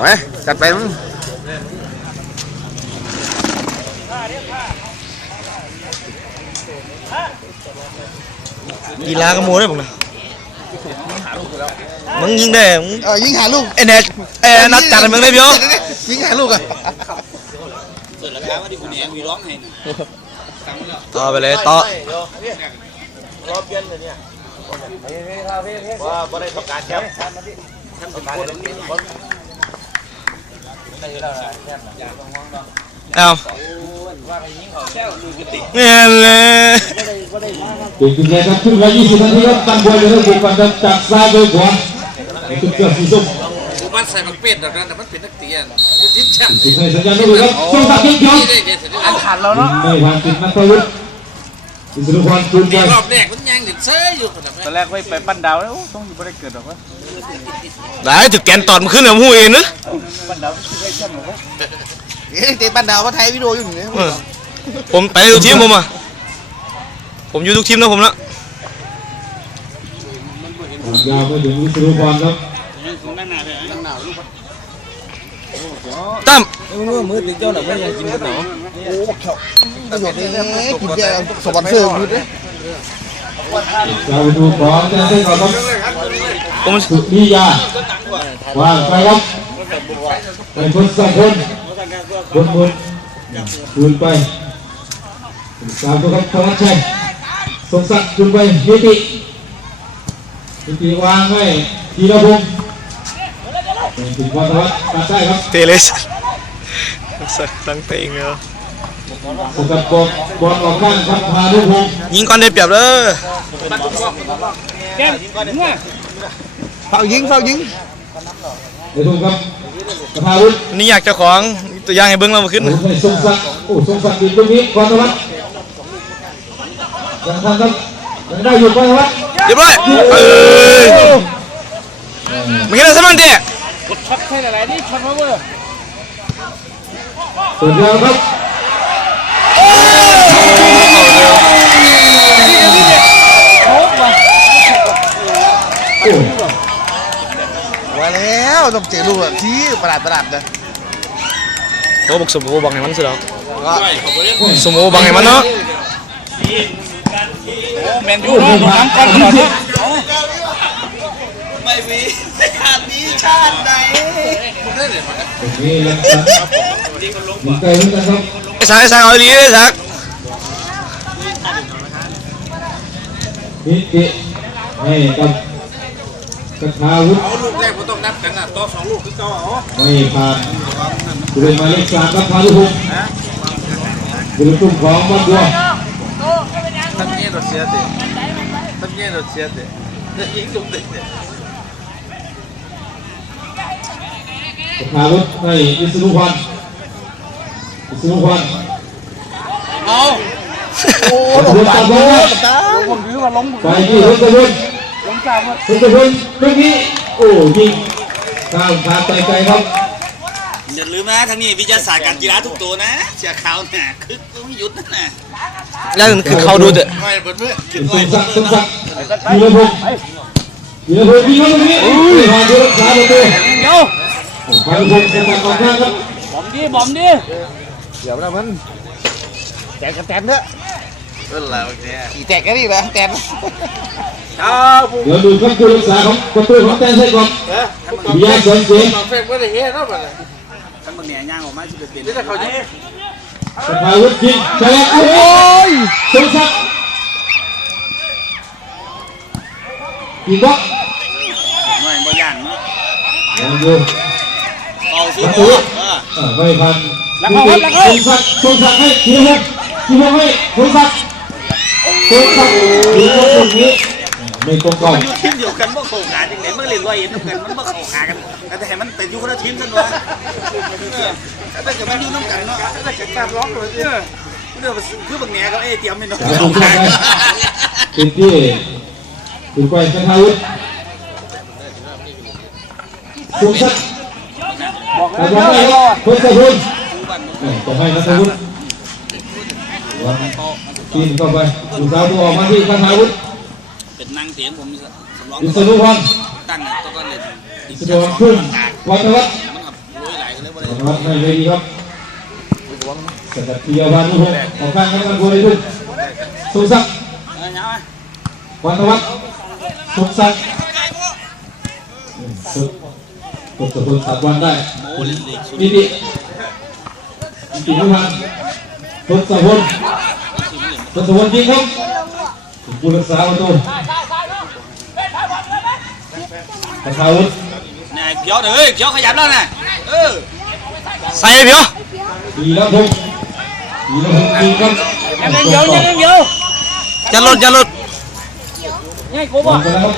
ไปจัดไปมึงกีฬากระโมได้ผมนะมึงยิงได้มึงเออยิงหาลูกไอ้แนทไอ้นัดจัดให้มึงได้เพียวยิงหาลูกอะต่อไปเลยต่อว่าบ่ได้ ต้องการแชมป์เอาเนี่ยเลยเด็กๆครับขึ้นมา20นาทีครับตั้งบอลเลยครับบุกกันครับจากซ้ายไปขวาไอ้ตุ๊กเกือบสีส้มมันใส่มันเป็ดแบบนั้นแต่มันเป็นนักเตียนยิ้มแฉ่งสิงห์ในสัญญาณด้วยครับส่งตัดยิงยองนี่ได้เด็ดอันขาดแล้วไม่ผ่านติดนัทวุ ฒิอิสรุพรจูนไปรอบแรกมันยังเด็ดเซ่อยู่ขนาดตอนแรกไม่ไปปั้นดาวแล้วต้องอยู่ไม่ได้เกิดหรอกวะได้ถึงแกนตอดมันขึ้นกับหูเองนะปั้นดาวไม่ได้แค่หรอกวะเอ๊ะเตะปันดาวมาไทยวิดีโออยู่นี่เออผมไปทุกทีมผมอะผมอยู่ทุกทีมนะผมนะยาวไปถึงอิสรุพรครับ ตั้มประโยชน์นี่กินแก่สปอนเซอร์มืดเลยยาดูของแจ้งเส้นก่อนครับผมสุริยาวางไปครับไปคนสองคนคนบนจูนไปสามตัวครับธวัชชัยสมศักดิ์จูนไปมิติมิติวางให้ธีรพงศ์ ถึงวันธวัฒน์ตัดได้ครับเตะเลยสักตั้งเตะเองเลยสกัดบอลบอลออกข้างครับพานุพงศ์ยิงก่อนได้เปรียบเลยเฝ้ายิงเฝ้ายิงเดี๋ยวดูครับกระทาวุฒินี่อยากเจ้าของตัวอย่างให้เบิ้งเรามาขึ้นโอ้ยทรงศักดิ์โอ้ทรงศักดิ์ดีตรงนี้กรธวัฒน์ยังทันครับยังได้อยู่กรธวัฒน์เรียบร้อยเอ้ยมึงเห็นอะไรสักบ้างเด็ ช็อตแค่ไหนนี่ช็อตมาเว้ยสุดยอดครับโอ้ยมาแล้วต้องเจอลูกแบบที่ประหลาดประหลาดเลยโอ้บอกสมโอบังให้มันสิเหรอสมโอบังให้มันเนาะแมนยูน้องน้ำก้อนขนาดนี้ไม่มี ชาตินี้ชาติไหนตรงนี้ยังทันยิงไกลเหมือนกันครับไอ้สายไอ้สายเอาดีไอ้สายนิติให้กับกระทาวุฒิเอาลูกแรกผมต้องนับกันนะต่อสองลูกคือเก่าอ๋อไม่ผ่านผู้เล่นหมายเลขสามครับพานุพงศ์บุรุษตุ้มของบ้านบัวทั้งนี้เราเสียเด็ทั้งนี้เราเสียเด็ยิงลูกเด็ด กระทาวุฒิให้อิสรุพันธ์อิสรุพันธ์โอ้ตบตาบอลตาผมถือว่าล้มไปที่ทศพลล้มกลางว่าทศพลตรงนี้โอ้ยิงข้ามขาไกลๆครับอย่าลืมนะทั้งนี้วิทยาศาสตร์การกีฬาทุกตัวนะเสียขาวน่ะคือต้องหยุดนั่นน่ะแล้วคือเขาดูเด้อไม่เปิดเพื่อกิเป็นนไว้สมศักดิ์สมศักดิ์ธีรพงศ์ธีรพงศ์ยิงเข้าตรงนี้ไม่ผ่านตัวรักษาประตู เดี๋ยวพานุพงศ์สกัดออกข้างครับบอมดิบอมดิเดี๋ยวนะมันแตกกระแตนเถอะเออแล้วเนี่ยขี่แตกกันนี่แหละแตกเดี๋ยวดูครับผู้รักษาของประตูของแตนไส้ก่อนวิยาสอนเสียงมาเฟ้งไม่ได้เฮ็ดเนาะบัดนี้ท่านบางเนี่ยย่างออกมาสิเป็นเป็นนี่ถ้าเขาจะสภาวุฒิยิงแฉลบโอ้ยสมศักดิ์ยิงบล็อกหน่วยบ่ย่างเนาะยังอยู่ เอาซื้อประหมตูดเออไม่พันสมศักดิ์สมศักดิ์ให้ธีรพงศ์ธีรพงให้สมศักดิ์สมศักดิ์ยิงบล็อกตรงนี้ไม่ตรงกรอบอยู่ทีมเดียวกันบ่เข้าขาจังได๋มันเล่นร้อยเอ็ดนกันมันบ่เข้าขากันแต่ให้มันเป็นอยู่คนละทีมซั่นวะแต่ก็มันอยู่นำกันเนาะแต่ก็การร้องเลยเด้อเด้อคือบางแหน่ก็เอ้เตรียมนี่เนาะสายตรงกลางไปติดที่ถึงไปสภาวุฒิสมศักดิ์ แต่ยังไม่รอดพุทธคุณต้อให้นัทวุฒิวางปีนเข้าไปอุตสาหตัวออกมาที่คาถาวุฒิเป็นนางเสียงผมสำรองอิสรุพันธ์ตั้งตัวก็เล่นอิสรุพันธ์ขึ้นวัฒวัฒน์มันกับวัดไม่เลยดีครับสกัดเพียวพันธุ์ทุกออกข้างกันกันบัวเลยทุกสุศักวันวัฒน์สุศัก กดสกุลสับวันได้นิตินิติทุกพันทศพลทศพลจริงครับผู้รักษาประตูกระทาวุฒินายเขียวเด้อเขียวขยับแล้วนะเออใส่เพียวดีแล้วพงดีแล้วพงจริงครับยังเดียวยังเดียวจะลดจะลดง่ายกูบบออกกไปแล้วครับ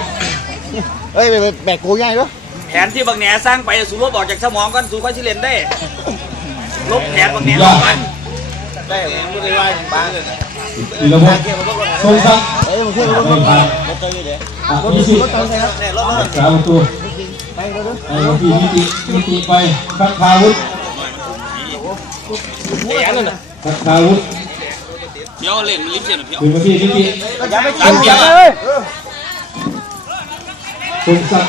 เอ้ยไปแบกโกง่ายด้วย แผนที่บางแหนสร้างไปสูลบออกจากสมองกันสู่ค่อยสิเล่นได้ ลบแผนบางแหนออกกันได้ไม่ได้ว่าบ้านเลยดีแล้วพงทรงศักดิ์เอ้ยมึงเชื่อไม่กูผ่านอะมีสิทธิ์เนี่ยรถรถรักษาประตูไอ้บางทีนิตินิติไปคัดคาวุฒิคัดคาวุฒิเดี๋ยวเล่นมันลิ้นเสียนเพียวถึงมาที่นิติอย่าไปกินอย่าเลยทรงศัก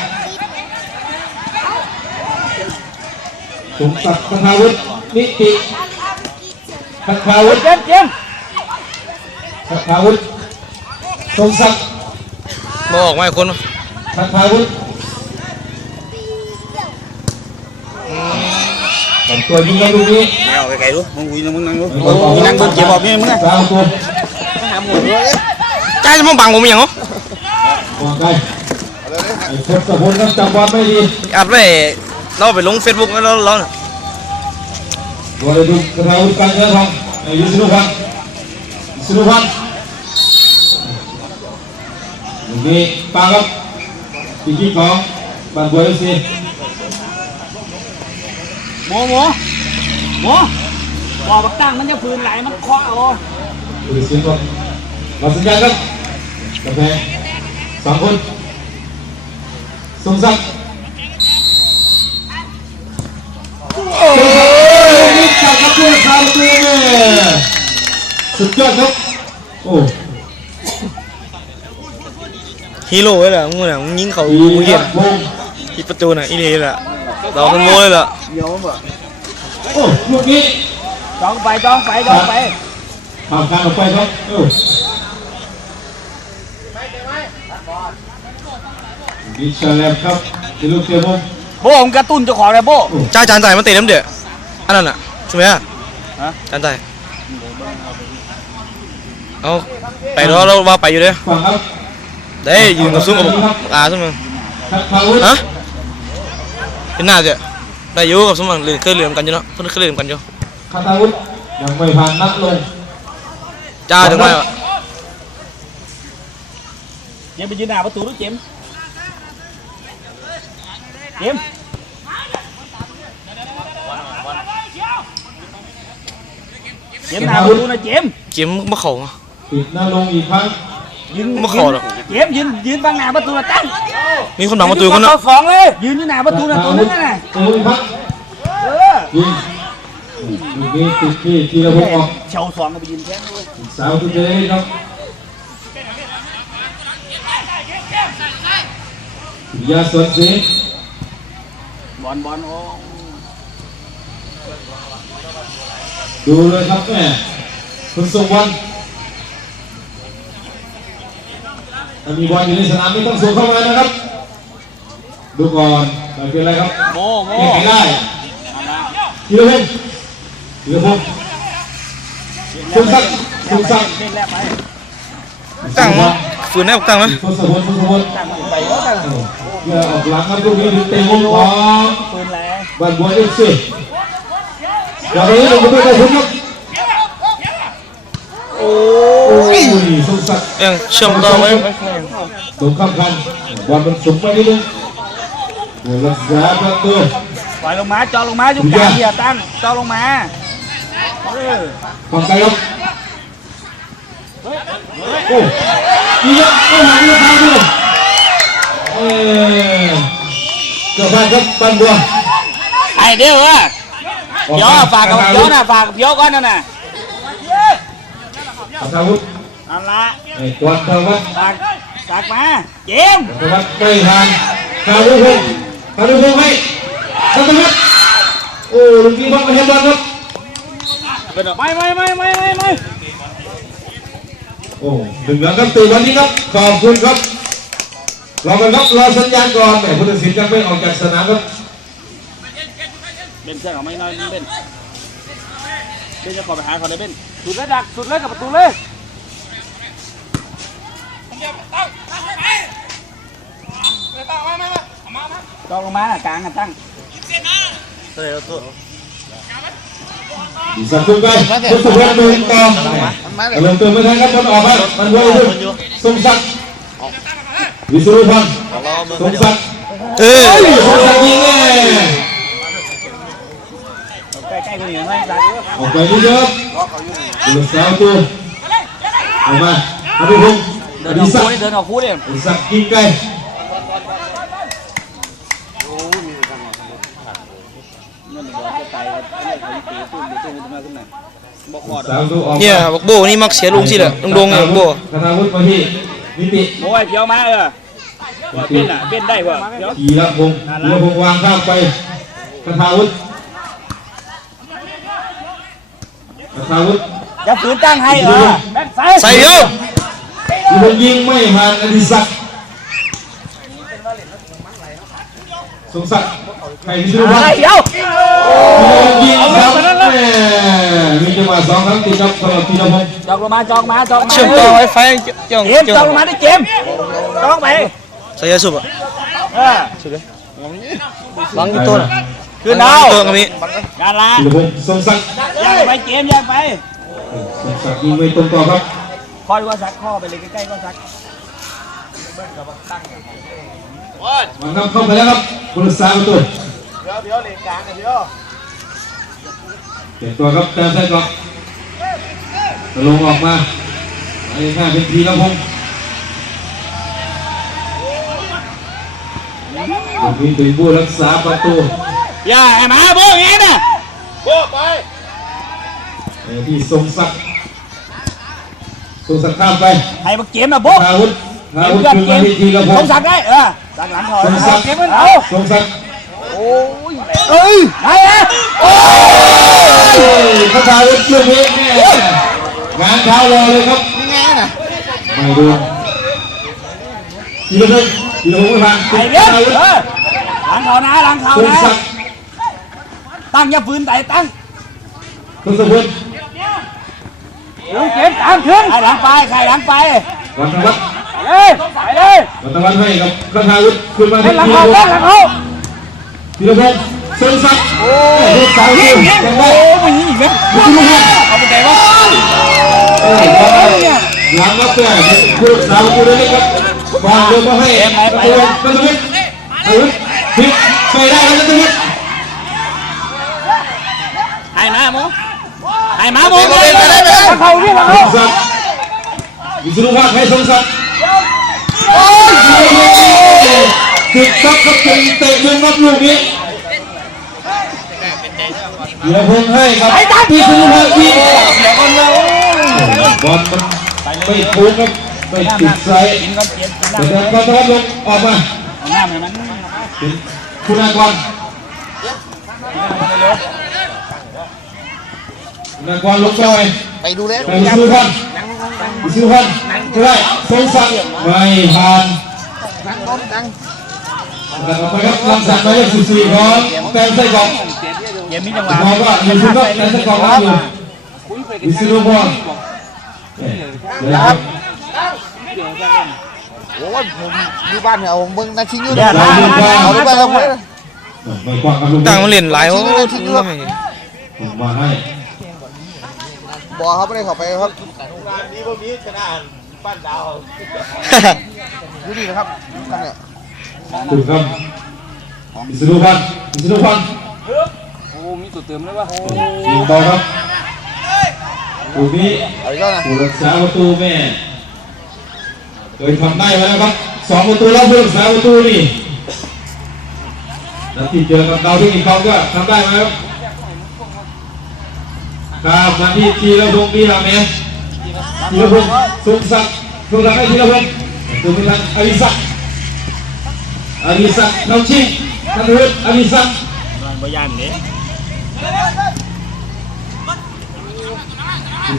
ดิ์ทรงศักดิ์คัดคาวุฒินิติคัดคาวุฒิเจมเจมคัดคาวุฒิทรงศักดิ์มาออกมาอีกคนคัดคาวุฒิตัดตัวยิงกันลูกนี้ไม่เอาไกลๆดูมึงวิ่งมึงนั่งดูโอ้โหนั่งเบิ่งเก็บออกนี่มึงนะสามตัวใจจะมาบังผมอย่างเหรอวางไกลไอ้ทศพลนั้นจับบอลไม่ดีอัดไว้ เราไปลงเฟซบุ๊กแล้วเราเราบอลดูกระทาวุฒิการเงินทองไอ้ยุสุพันธ์ยุสุพันธ์ลูกนี้ปาครับปีกี้ของบ้านบัวเอฟซีหมูหมูหมูบอกบักตั้งมันจะพื้นไหลมันเคาะเอาผู้ตัดสินบอกมาสัญญาณครับกาแฟสองคนสมศักดิ์โอ้ยนี่จากครับผู้ชายตัวเนี่ย สุดยอดครับโอ้ฮีโร่เลยแหละมึงน่ะมึงยิงเขาดีมึงคเห็รันบวงที่ประตูน่ะอีนี่แหละเราเป็นโม่เลยล่ะโอ้ลูกนี้จ้องไปจ้องไปจ้องไปผ่านการออกไปครับโอ้ดิชาแลมครับที่ลูกเตะมุมโบผมกระตุ้นเจ้าของเลยโบจ้าจานใจมันเตะน้ำเดือดอันนั้นน่ะใช่ไหมอะฮะจานใจ เอาไปแล้วเราว่าไปอยู่เด้อฝั่งครับได้ยืนกับซุ้มกับอาซุ้มมึงทักพาวุฒิฮะเป็นหน้าเจ้ะได้อยู่กับซุ้มมึงเล่นเคยเล่นกันอยู่เนาะเพิ่นเคยเล่นกันอยู่คาตาวุฒิยังไม่ผ่านนัดลงจ้าถึงไงวะเจมไปยืนหน้าประตูด้วยเจมเจมเจมหน้าประตูนะเจมเกมมาเข่ามา ปิดหน้าลงอีกครั้งยืนมาขอเหรอเจมยืนยืนบังหน้าประตูนะตั้งมีคนบังประตูคนเนาเนาะสองเลย ยืนอยู่หน้าประตูนะตัวนึงน่ะเจออีกครั้งเออยิงลูกนี้ติดที่ทีละพงออกเชาสองก็ไปยืนแค่นั้นเลยสาวตุเจริญครับยาสวนศรีบอลบอลโอ้ดูเลยครับแม่คุณส่งบอล ถ้ามีบอลอยู่ในสนามไม่ต้องส่งเข้ามานะครับ ดูก่อนไม่เป็นไรครับโมโมแก้ไขได้ทีละพงทีละพงสุนทรสุนทรเล่นแล้วไปตั้งมั้ยฝืนได้บอกตั้งมั้ยทศพลทศพลตั้งไปแล้วตั้งเพื่อออกหลังครับลูกนี้ถึงเตะมุมของปืนแรงบ้านบัวเอฟซีอย่าไปเล่นประตูได้ผลครับโอ้ย สงสัยยังเชื่อมต่อไว้ตรงข้ามกันบอลมันสูงไปนิดนึงโอ้รักษาประตูปล่อยลงมาจอลงมาอยู่ก làm lại. Tuột đầu bắt sạc sạc má. Chém đầu bắt cây hàng. Cao đu hùng. Cao đu hùng hay cao đu bắt ô đừng kỳ vọng hết đoàn lắm bây giờ bay bay bay bay bay bay. Ô đừng lắng gấp từ bắn đi gấp. Còn quân gấp. เรากันครับรอสัญญาณก่อนแต่ผู้ตัดสินจะไม่ออกจากสนามครับเบนเสื้อของไม่น้อยเบนเบนจะขอไปหาเขาเลยเบนสุดเลยดักสุดเลยกับประตูเลย จองลงมากลางกันตั้งอีกสักครู่ไปผู้สุพรรณมือต่อมันมาเลยเริ่มเติมไม่ทันครับมันออก เขาตีตุ้มตีตุ้มมาขึ้นไหนบ่คอดสาวตัวออกเนี่ยบักโบนี่มักเสียลุงสิแหละลุงดงเนี่ยบักโบคาถาวุฒิมาที่นิติโอ้ยเพียวมาเออเป็นอะเป็นได้ป่ะเพียวกีระพงศ์กีระพงศ์วางข้ามไปคาถาวุฒิคาถาวุฒิจะฝืนตั้งให้เออแบ็คซ้ายใส่เยอะกีระพงศ์ยิงไม่ผ่านอดิศักดิ์ สมศักดิ์ไข่พิชิตพันอะไรธ์เดียว ยิงซ้ำแม่มีจังหวะสองครั้งติดครับสำหรับธีรพงศ์จองลงมาจองมาจองมาเชื่อมต่อไวไฟจ้องเกมจองลงมาได้เกมจองไปใส่ยาสูบอะเออบังอยู่ต้นคือเอาตัวก็มีงานละธีรพงศ์สมศักดิ์แยกไปเกมแยกไปสมศักดิ์ยิงไม่ตรงต่อครับ คอยว่าซักข้อไปเลยใกล้ๆก็ซัก มันนำเข้าไปแล้วครับผู้รักษาประตูเดี๋ยวเดี๋ยวเลนกลางเดี๋ยวเปลี่ยนตัวครับแต้มไส้กรอกตะลงออกมาไอ้ข้าเป็นธีรพงศ์ตรงนี้เป็นผู้รักษาประตูอย่าให้มาโบ้อย่างนี้นะไอ้ที่ทรงศักดิ์ทรงศักดิ์ข้ามไปให้มาเกมนะโบ้อาวุธ อาวุธเพื่อนคืนเกมามที่ธีรพผงมศ์ซักได้เออซักหลังถอยทรงศักดิ์เกมมันเอาทรงศักดิ์เอ้ยไอ้อะโอ้เอ้ยพระชาวุฒิลูกนี้แม่งานเท้ารอเลยครับนี่ไงน่ะไม่โดนธีรพงศ์ธีรพงศ์ไม่ผ่านไอ้เบี้ยเออหลังเขานะหลังเขาทรงนะศักดิ์ตั้งอย่าฝืนแต่ตั้งทศพลถึงเกมตามถึงใครหลังไปใครหลังไปวันธวัฒน์ไป เลยไปเลยวันธวัฒน์ให้กับพระชาวุฒิขึ้นมาให้ที่หลังธีรเขาพงหลัศ์งเขาธีรพงศ์ทรงศักดิ์โอ้ยสาวยิยิงงยิงยังโอ้ได้ยยิงอีกแล้วธีรพงศ์เอาไปไหนวะโอ้ยหลังรับแต่ผู้สาวผู้เล็กครับวางเดินมาให้ตะวันตะวันตะวันพลิกไปได้แล้วตะวันไอ้มาโมไอ้มาโมไปเลยไปเลยเขาเรียกทรเขางศักดิ์วิศนุภาคให้ทรงศักดิ์ ติดซับครับเตะเตะเงินนับลูกนี้เดี๋ยวพงให้ครับวิศนุภาคยิงบอลมันไม่ถูกครับไม่ติดไซส์เดี๋ยวก็ต้องลงออกมาคุณากรคุณากรลงไปไปดูเลยไปวิศนุพันธ์วิศนุพันได้ทรงศักดิ์ไม่ผ่าน นั่งน้องนั่งแต่ต่อไปครับลำสั่งหมายเลขสี่ของแต้มไส้กรอกเกมมีจังหวะมองว่าอยู่ทุกครับแต้มไส้กรอกรับอยู่วิศนุพรเดี๋ยวครับโอ้ยผมอยู่บ้านเนี่ยเอาเบิ่งนาทีอยู่อย่านะละเอาไปเอาไปไม่กว้างครับลูกต่างมันเล่นหลายโอ้ยผมมาให้บอกเขาไม่ได้เข้าไปครับ อยู่นี่นะครับกันเนี่ยถูกครับวิศนุพันธ์วิศนุพันธ์โอ้มีตัวเติมเลยวะยิงต่อครับลูกนี้เอาอีกแล้วนะผู้รักษาประตูแม่เคยทำได้มาแล้วครับสองประตูแล้วผู้รักษาประตูนี่แล้วที่เจอกับดาวที่อีกเขาก็ทำได้ไหมครับครับมาที่ทีละพงศ์พีราเมส ทีละพงศ์สุขศักดิ์สุขศักดิ์ให้ทีละพงศ์ตัวพิทักษ์อริศักดิ์อริศักดิ์น้องชิงนัทวุฒิอริศักดิ์บยันเด้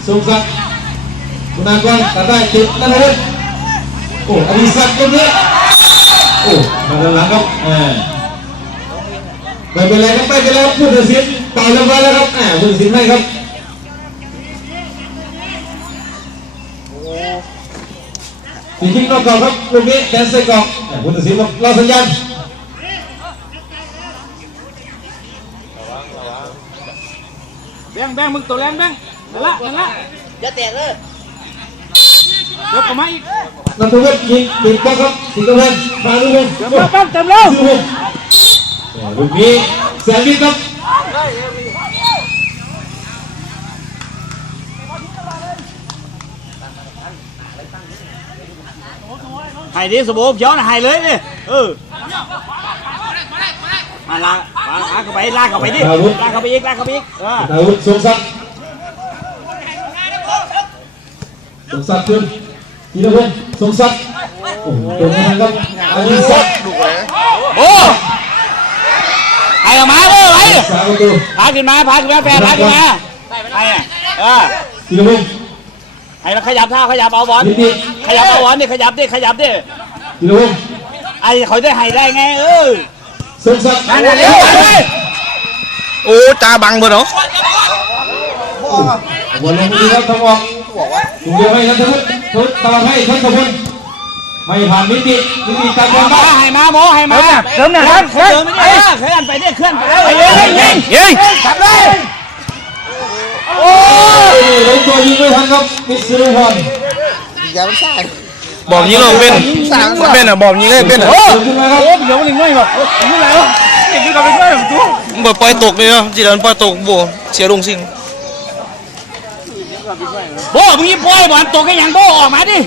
สูงสักคุณนากรตัดได้ติดนั่นเลยโอ้อดิศักดิ์ตรงนี้โอ้มาด้านหลังครับเออไม่เป็นไรครับไม่เป็นไรครับผู้ตัดสินต่อเรียบร้อยแล้วครับอ่าผู้ตัดสินให้ครับ ทีทิ้งนอกกรอบครับลูกนี้แดนใส่กรอบอ่าผู้ตัดสินบอกรอสัญญาณแบงแบงมึงตัวแรงแบงนั่นละนั่ นละอย่าแตกเลยยกออกมาอีกนัทวุฒิยิงติดบอลครับติดกำแพงมาลูกนึงเติมแล้วแบงเติมแล้วลูกลูกนี้แสนดีครับหายดิสบู่เขียวนะหายเลยดิเออมาลากลากเข้าไปลากเข้าไปดิลากเข้าไปอีกลากเข้าไปอีกเออนาวุฒิสมศักดิ์สมศักดิ์ขึ้นธีรพงศ์สมศักดิ์โอ้โหตรงนี้นะครับอดิศักดิ์ลูกเลยโอ้ไอ้ออกมาเออไอ้สามประตูพาขึ้นมาพาขึ้นมาแฟนพาขึ้นมาไอ้อะเออธีรพงศ์ ไอ้เราขยับเท้าขยับเอาบอลนิติขยับเอาบอลนี่ขยับดิขยับดิธีรพงศ์ไอ้เขาได้ให้ได้ไงเออสมศักดิ์นั่นน่ะเร็วไปโอ้ตาบังเบิดเหรอบอลลงดีครับทองออกถูกเดียวให้นัทวุฒิทดตามให้ทศพลไม่ผ่านนิตินิติตัดบอลมามาให้มาโมให้มาเติมหน่อยครับเติมไม่ได้เคลื่อนไปดิเคลื่อนไปเลยยิงยิงยิงขับเลย โอ้ยลงตัวยิงไม่ทันครับมิสซิลพรอย่ามันซ่าบอกยิงเลยเป็นเป็นอะบอกยิงเลยเป็นอะเติมขึ้นมาครับโอ้เดี๋ยวมันยิงไม่หรอกยิงอะไรวะยิงกับไปด้วยผมดูมึงบอกปล่อยตกเลยเนาะจีดันปล่อยตกโบเสียลงสิ่งโบมึงยิงปล่อยบอลตกกันยังโบออกมาดิ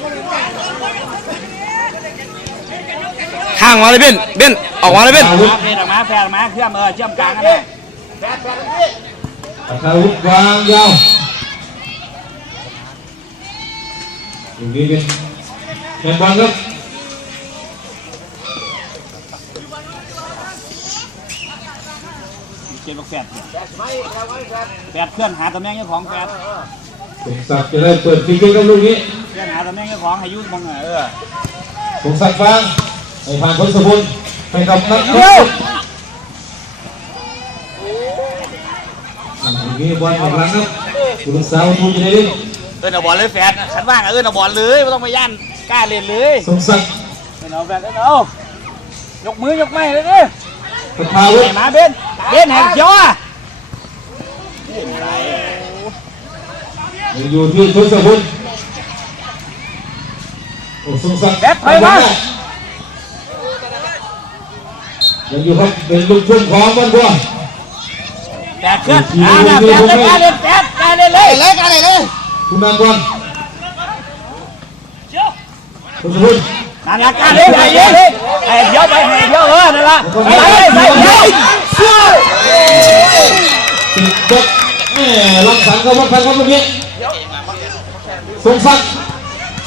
ห่างมาเลยเป็นเป็นออกมาเลยเป็นแฟนออกมาแฟนออกมาเคลื่อนเออเชื่อมกลางกันเลย อาวุธวางยาวตรงนี้เป็นเป็นบอลครับเขียนบอกแฟนแฟนเคลื่อนหาตำแหน่งเจ้าของแฟนสมศักดิ์จะได้เปิดฟรีคิกกับลูกนี้เคลื่อนหาตำแหน่งเจ้าของให้ยุ่งมองเออสมศักดิ์ฟังให้ผ่านคนสมบูรณ์ไปกับนักเตะ ตรงนี้บอลออกหลังครับผู้รักษาประตูจะได้เล่นเออเอาบอลเลยแฟนขันว่างเออเอาบอลเลยไม่ต้องไปย่านกล้าเล่นเลยสมศักดิ์เออเอาแฟนเออเอายกมือยกไม้เลยดิประภาวุฒิมาเบนเบนแหกเขียวอะอยู่ที่ทศพลโอ้สมศักดิ์ยังอยู่ครับเป็นลูกทุ่งของบ้านบัว แฟนเคลื่อนอ่าแฟนเลยกล้าเล่นแฟนกล้าเล่นเลยเลยกันเลยเลยคุณนางกรทศพลนั่นแหละกล้าเล่นไอ้เล่นไอ้เขียวไปไอ้เขียวเออนั่นละไปเลยไปเลยติดบกแม่รังสรรค์กับวัดพันครับเมื่อกี้สงศักดิ์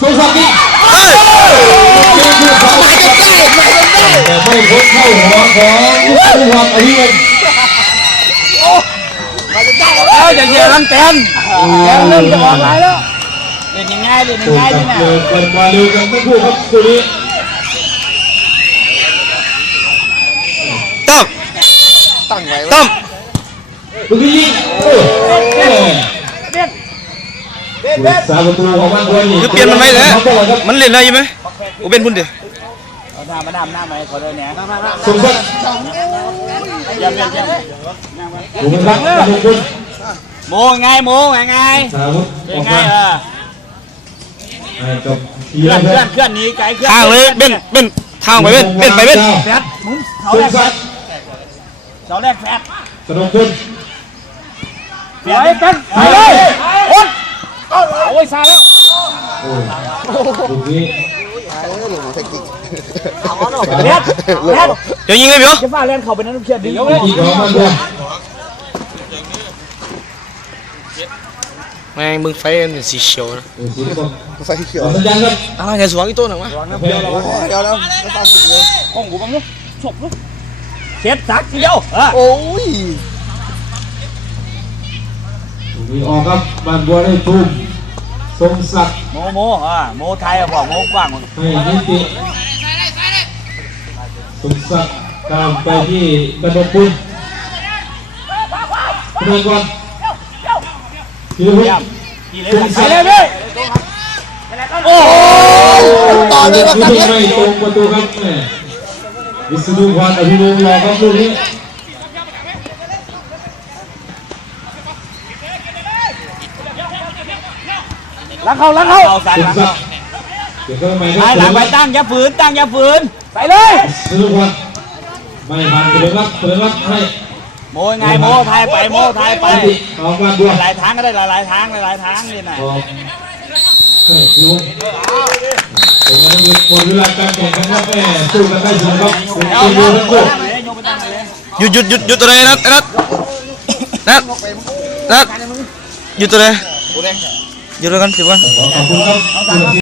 สงศักดิ์นี่เฮ้ยแต่ไม่พ้นเข้าหัวของยุทธภูมิอภิวัต เอออย่าเยี่ยรังแตนแตนเริ่มจะออกลายแล้วเล่นยังไงเล่นยังถูกไงกันี่บนะเลยเปิดมาเร็วกันทั้งคู่ครับคู่นี้ตั้มตั้งไว้ตั้มลูกนี้ยิงโอ้แม่ผู้รักษาประตูของบ้านบัวนี่คือเปลี่ยนมันไหมเลยมันเล่นได้ยังไหมกูเป็นพุ่นเดียว เอาหน้ามาดามหน้าไหมขอเลยเนี่ยสงศักดิ์อย่าเปลี่ยนอย่าถูกไหมครับมงคลโมไงโมไงไงสาวุธเป็อนอกไงมาเออให้กับทีเคลื่ละอนเพื่เคลื่ออนนเคลื่อนหนีไกลเคลื่อนห่างเลยเป็นเป็นทางไปเป็นเป็นไปเป็นแฟดมุ้งเขาสแรงกแฟศักดดิ์เขาแรกแฟดกระดงพลแฟดแฟดไปเลยโอ๊ยโอ้ยซาแล้วโอ้ ลูกนี้เออหนูเทคนิคแฟดแฟดเดี๋ยวยิงเลยพี่เหรอจะฟ้าเล่นเขาเป็นนักเขียนดีเลยที่ของมันบัวแม่งมึงไฟเป็นสีเขียวนะไฟเขียวสัญญาณครับอ้าวอย่าสวงอีกตัวหนึ่งวะแพ้โอ้ยเดี๋ยวแล้วไม่ต้องฝึกเลยห้องกูบังลูกฉกลูกเช็ดสักทีเดียวออโอ้ยถมีออกครับบ้านบัวได้ทุ่ม ทรงศักดิ์โมโมอ่าโมไทยอะบอกโมกว้างให้นิติทรงศักดิ์ตามไปที่กระดกบุญเดินก่อนทีละพุ่ทรงศักดิ์โอ้โหต่อเลยว่าลูกันกเลยไม่ตรงประตูครับแม่วิศนุพรอภิวงศ์รอครับลูกนี้ ลังเข้าหลังเข้าทรงศักดิ์เดี๋ยวก็ไม่คไปรับหลังไปตั้งอย่าฝืนตั้งอย่าฝืนไปเลยวิศนุพรไม่ผ่านเฉลิมรัตน์เฉลิมรัตน์ให้โมยังไงโมไทยไปโมไทยไปนิติออกบ้านบัวหลายทางก็ได้หลายทางหลายทางนี่นะออกให้ลุงผมว่ามีหมดเวลาการแข่งขันครับแม่สู้กันได้สนุกครับเป็นเอาทีมเอาทั้งคู่โยกไปตั้งเลยหยุดหยุดหยุดหยุดตัวไหนนัดนัดนัดนัดหยุดตัวไห นหยุ